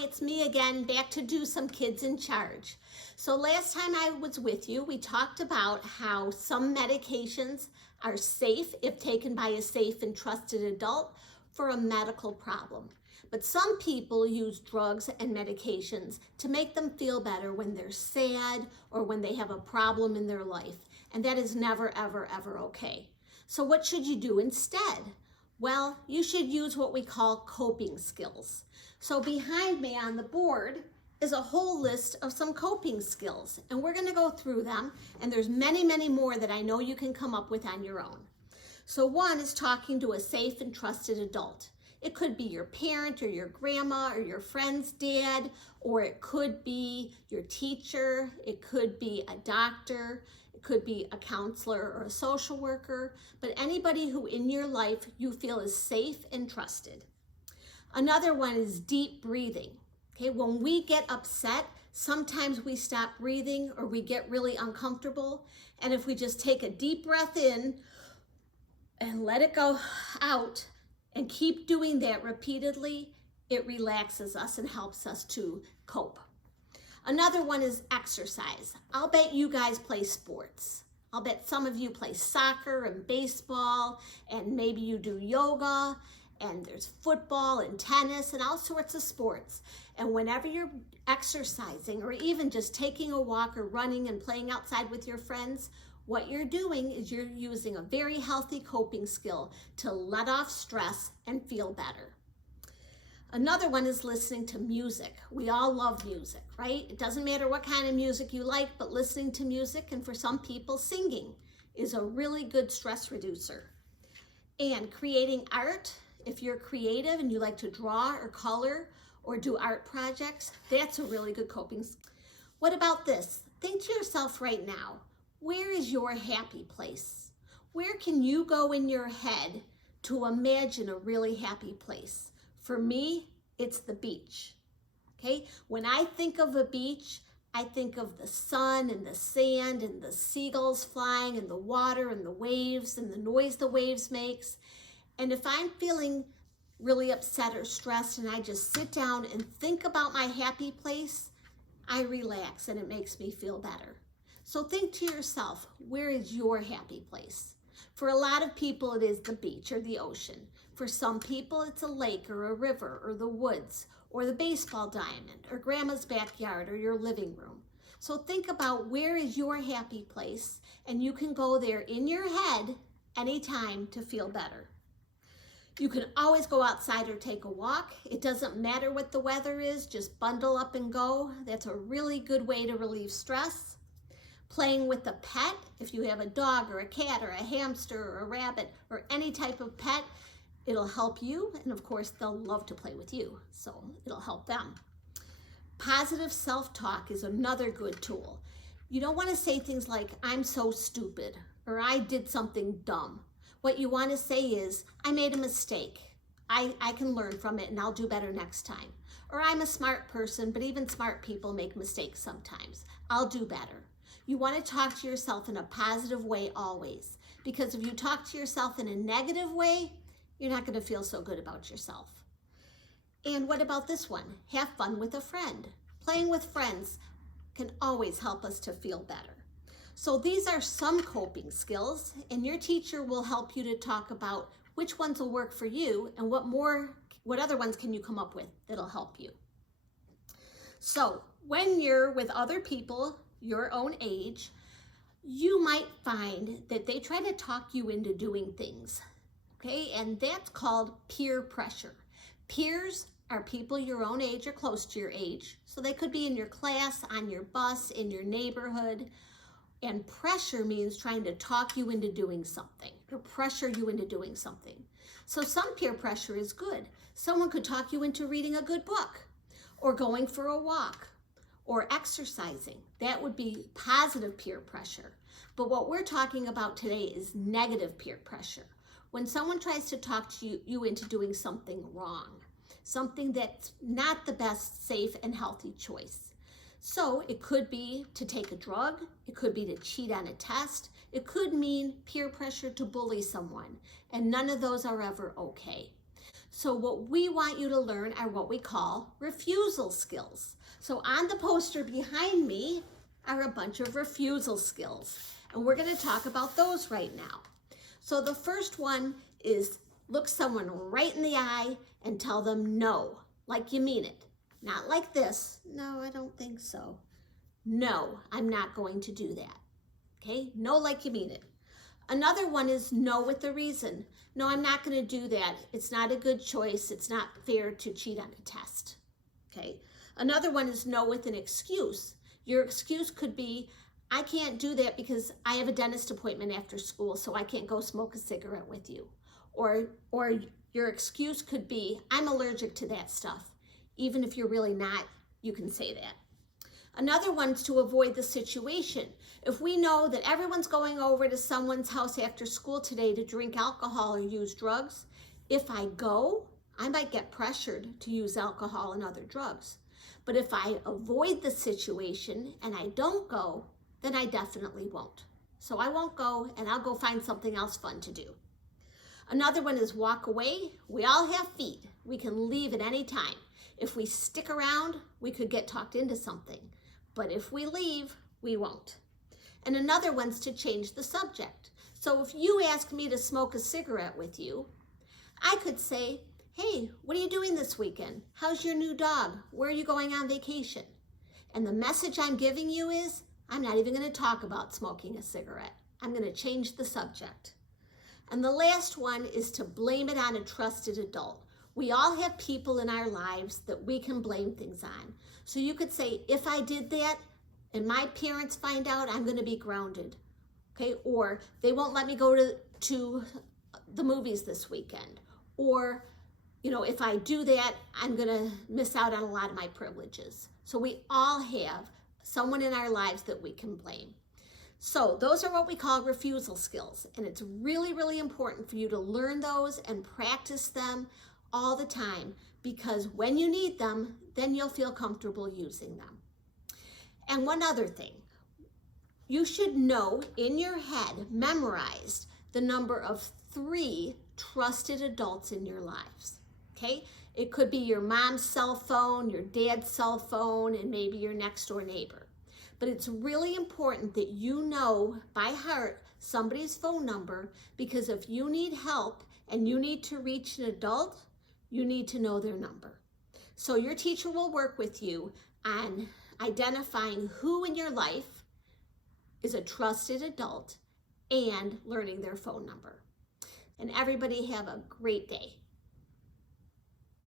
Hi, it's me again, back to do some kids in charge. So last time I was with you, we talked about how some medications are safe if taken by a safe and trusted adult for a medical problem. But some people use drugs and medications to make them feel better when they're sad or when they have a problem in their life. And that is never, ever, ever okay. So what should you do instead? Well, you should use what we call coping skills. So behind me on the board is a whole list of some coping skills, and we're going to go through them, and there's many, many more that I know you can come up with on your own. So one is talking to a safe and trusted adult. It could be your parent or your grandma or your friend's dad, or it could be your teacher, it could be a doctor, it could be a counselor or a social worker, but anybody who in your life you feel is safe and trusted. Another one is deep breathing. Okay, when we get upset, sometimes we stop breathing or we get really uncomfortable. And if we just take a deep breath in and let it go out and keep doing that repeatedly, it relaxes us and helps us to cope. Another one is exercise. I'll bet you guys play sports. I'll bet some of you play soccer and baseball, and maybe you do yoga, and there's football and tennis and all sorts of sports. And whenever you're exercising or even just taking a walk or running and playing outside with your friends, what you're doing is you're using a very healthy coping skill to let off stress and feel better. Another one is listening to music. We all love music, right? It doesn't matter what kind of music you like, but listening to music, and for some people, singing is a really good stress reducer. And creating art, if you're creative and you like to draw or color or do art projects, that's a really good coping skill. What about this? Think to yourself right now, where is your happy place? Where can you go in your head to imagine a really happy place? For me, it's the beach. Okay? When I think of a beach, I think of the sun and the sand and the seagulls flying and the water and the waves and the noise the waves makes. And if I'm feeling really upset or stressed and I just sit down and think about my happy place, I relax and it makes me feel better. So think to yourself, where is your happy place? For a lot of people, it is the beach or the ocean. For some people, it's a lake or a river or the woods or the baseball diamond or grandma's backyard or your living room. So think about where is your happy place, and you can go there in your head anytime to feel better. You can always go outside or take a walk. It doesn't matter what the weather is, just bundle up and go. That's a really good way to relieve stress. Playing with a pet, if you have a dog or a cat or a hamster or a rabbit or any type of pet, it'll help you, and of course they'll love to play with you, so it'll help them. Positive self-talk is another good tool. You don't want to say things like, I'm so stupid, or I did something dumb. What you want to say is, I made a mistake. I can learn from it and I'll do better next time. Or I'm a smart person, but even smart people make mistakes sometimes. I'll do better. You want to talk to yourself in a positive way always, because if you talk to yourself in a negative way, you're not going to feel so good about yourself. And what about this one? Have fun with a friend. Playing with friends can always help us to feel better. So these are some coping skills, and your teacher will help you to talk about which ones will work for you and what other ones can you come up with that'll help you. So when you're with other people your own age, you might find that they try to talk you into doing things. Okay, and that's called peer pressure. Peers are people your own age or close to your age. So they could be in your class, on your bus, in your neighborhood. And pressure means trying to talk you into doing something or pressure you into doing something. So some peer pressure is good. Someone could talk you into reading a good book or going for a walk or exercising. That would be positive peer pressure. But what we're talking about today is negative peer pressure. When someone tries to talk to you into doing something wrong, something that's not the best, safe, and healthy choice. So it could be to take a drug, it could be to cheat on a test, it could mean peer pressure to bully someone, and none of those are ever okay. So what we want you to learn are what we call refusal skills. So on the poster behind me are a bunch of refusal skills, and we're going to talk about those right now. So the first one is look someone right in the eye and tell them no, like you mean it. Not like this. No, I don't think so. No, I'm not going to do that. Okay? No, like you mean it. Another one is no with a reason. No, I'm not going to do that. It's not a good choice. It's not fair to cheat on a test. Okay? Another one is no with an excuse. Your excuse could be, I can't do that because I have a dentist appointment after school, so I can't go smoke a cigarette with you. Or your excuse could be, I'm allergic to that stuff. Even if you're really not, you can say that. Another one's to avoid the situation. If we know that everyone's going over to someone's house after school today to drink alcohol or use drugs, if I go, I might get pressured to use alcohol and other drugs. But if I avoid the situation and I don't go, then I definitely won't. So I won't go, and I'll go find something else fun to do. Another one is walk away. We all have feet. We can leave at any time. If we stick around, we could get talked into something. But if we leave, we won't. And another one's to change the subject. So if you ask me to smoke a cigarette with you, I could say, hey, what are you doing this weekend? How's your new dog? Where are you going on vacation? And the message I'm giving you is, I'm not even going to talk about smoking a cigarette. I'm going to change the subject. And the last one is to blame it on a trusted adult. We all have people in our lives that we can blame things on. So you could say, if I did that and my parents find out, I'm going to be grounded. Okay? Or they won't let me go to the movies this weekend. Or, if I do that, I'm going to miss out on a lot of my privileges. So we all have someone in our lives that we can blame. So those are what we call refusal skills. And it's really, really important for you to learn those and practice them all the time, because when you need them, then you'll feel comfortable using them. And one other thing, you should know in your head, memorized, the number of 3 trusted adults in your lives. Okay? It could be your mom's cell phone, your dad's cell phone, and maybe your next door neighbor. But it's really important that you know by heart somebody's phone number, because if you need help and you need to reach an adult, you need to know their number. So your teacher will work with you on identifying who in your life is a trusted adult and learning their phone number. And everybody have a great day.